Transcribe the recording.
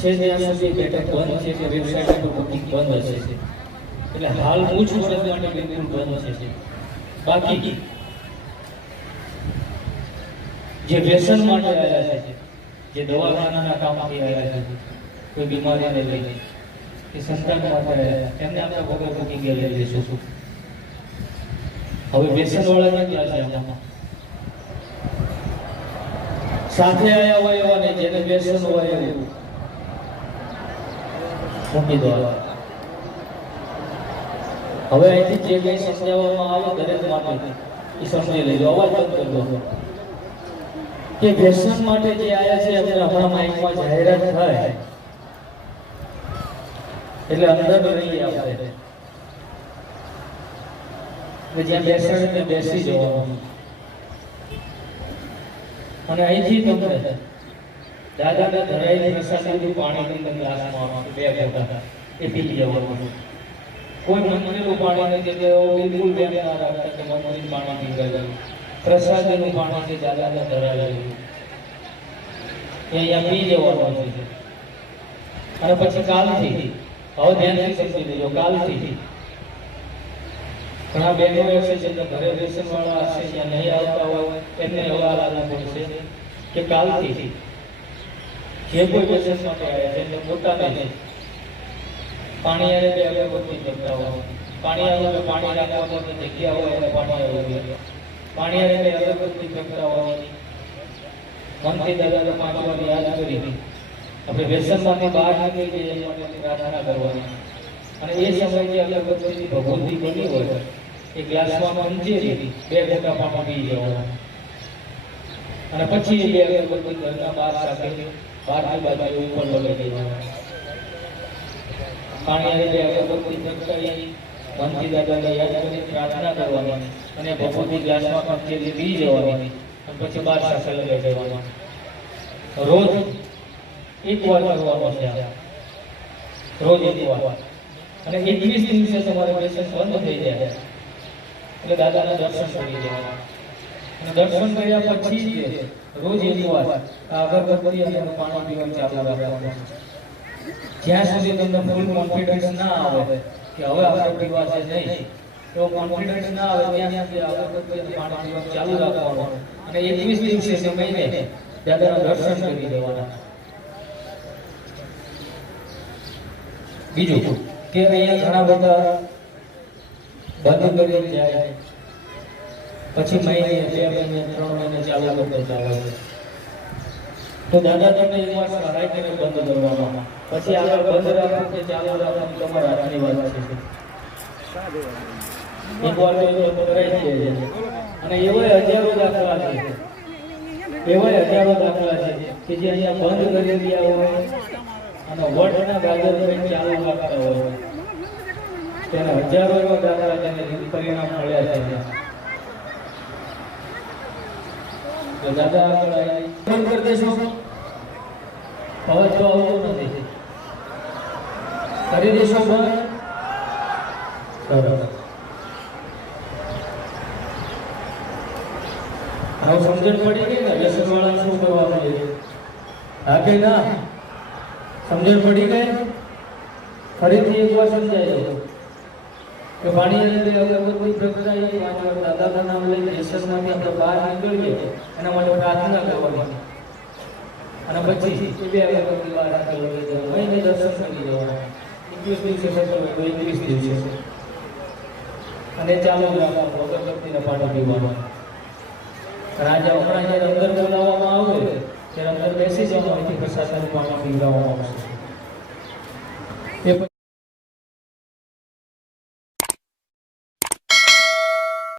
છે ત્યાં સુધી બેઠક બંધ છે કે વેબસાઇટ પર બુકિંગ બંધ હશે, એટલે હાલ પૂછપરછ માટે બિલકુલ બંધ છે. બાકી જે વ્યસન માટે આવ્યા છે, જે દવાખાનાના કામથી આવ્યા છે, કોઈ બીમારીને લઈને કે સંતાન માટે આવ્યા, એમને આપણે વગર બુકિંગ લઈ લઈશું. હવે વ્યસન વાળા કેટલા છે આમાં? સાથે આવ્યા હોય એવા ને જેને વ્યસન હોય એવું મૂકી દો. હવે અહીંથી જે કંઈ સમજાવવામાં આવે દરેક માટે એ સમજી લેજો. અવાજ બંધ કરી દો કે વ્યસન માટે જે આવ્યા છે એમને હમણાં માઇકમાં જાહેરાત થાય એટલે અંદર રહીએ આપણે, જ્યાં બેસાડીને બેસી જવાનું. અને અહીંથી તમને દાદાને ધરાઈ પ્રસાદીનું પાણી તમને ગ્લાસમાં આપશે, 2 ફોટા એ પી જવાનું. કોઈ મંદિરનું પાણી નથી કે બિલકુલ બેન ના રાખતા કે મંદિર પાણી પીવડાવ્યું. પ્રસાદીનું પાણી છે દાદાને ધરાવેલું એ અહીંયા પી જવાનું છે. અને પછી કાલથી, હવે ધ્યાનથી સમજી લેજો, કાલથી ઘણા બહેનો હશે જેમને ઘરે વ્યસન વાળા હશે, જ્યાં નહીં આવતા હોય એમને એવા લાગુ પડશે કે કાલથી જે કોઈ વ્યસન માટે આવ્યા છે એમને પોતાને પાણી આવે કે અગરબત્તી કરતા હોય, પાણી આવે પાણી રાખવાની જગ્યા હોય એને પાણી આવે, પાણી આવે કે અગરબત્તી કરતા હોય, મનથી દાદાને 5 વાર યાદ કરી આપણે વ્યસનમાંથી બહાર નીકળી જઈએ એ માટે પ્રાર્થના કરવાની. અને એ સમયે અગરબત્તીની ભગવતી બની હોય એ ગ્લાસમાં મંજેરી 2 ફોટા પાણી પી જવાના. અને પછી એ અગરબત્તી ઘરના બહાર સાથે બહારની બાજુ ઉપર લગાવી દેવાના. પાણી આવી અગરબત્તી ચમકાવી મનથી દાદાને યાદ કરી પ્રાર્થના કરવાની અને ભગવતી ગ્લાસમાં મંજેરી પી જવાની. અને પછી બહાર સાથે લગાવી દેવાના. રોજ 1 વાર કરવાનો છે, રોજ 1 વાર. અને 21 દિવસે તમારે વ્યસન બંધ થઈ જાય એટલે દાદાના દર્શન કરી દેવાના. અને દર્શન કર્યા પછી રોજ 1 વાર અગરબત્તી અને પાણી પીવાનું ચાલુ રાખવાનું. જ્યાં સુધી તમને ફૂલ કોન્ફિડન્સ ના આવે કે હવે આપણે પીવા છે નહીં, તો કોન્ફિડન્સ ના આવે ત્યાં સુધી અગરબત્તી અને પાણી પીવાનું ચાલુ રાખવાનું. અને 21 દિવસે મહિને દાદાના દર્શન કરી દેવાના. બીજું કે અહીંયા ઘણા બધા બંધ કરી જાય પછી મહિને 2 મહિને 3 મહિને ચાલુ કરતા હોય તો દાદા તમને એકવાર સહાય કરે બંધ કરવામાં. પછી આગળ બંધ રાખો કે ચાલુ રાખવાની તમારા હાથની વાત છે. એકવાર તો કરાઈ દે. અને એવા હજારો દાખલા છે, એવા હજારો દાખલા છે કે જે અહીંયા બંધ કરી રહ્યા હોય અને વટના ગાજર કઈ ચાલુ રાખતા હોય, તેને હજારો એવા દાખલા તેને પરિણામ મળ્યા છે. તો દાદા આગળ બંધ કરી દેશો, હવે તો આવતું નથી, કરી દેશો બંધ. સરસ. હવે સમજણ પડી ગઈ ને વ્યસન વાળા શું કરવાનું છે? હા કે ના? સમજણ પડી ગઈ? ફરીથી એકવાર સમજાય કે પાણી અને અગરબત્તી પ્રગટાઈ 5 વાર દાદાના નામ લઈને વ્યસનમાંથી આપણે બહાર નીકળીએ એના માટે પ્રાર્થના કરવાની. અને પછી 2 અગરબત્તી બહાર નીકળી જવાનું, મહિને દર્શન કરી જવાના. 21 દિવસે સફળ હોય તો 21 દિવસે અને ચાલુ રાખવાનું અગરબત્તીને પાણી પીવાનું. રાજા હમણાં જ્યારે અંદર બોલાવવામાં આવે ત્યારે અંદર બેસી જવાનું, અહીંથી પ્રસાદનું પાણી પીવડાવવામાં આવશે.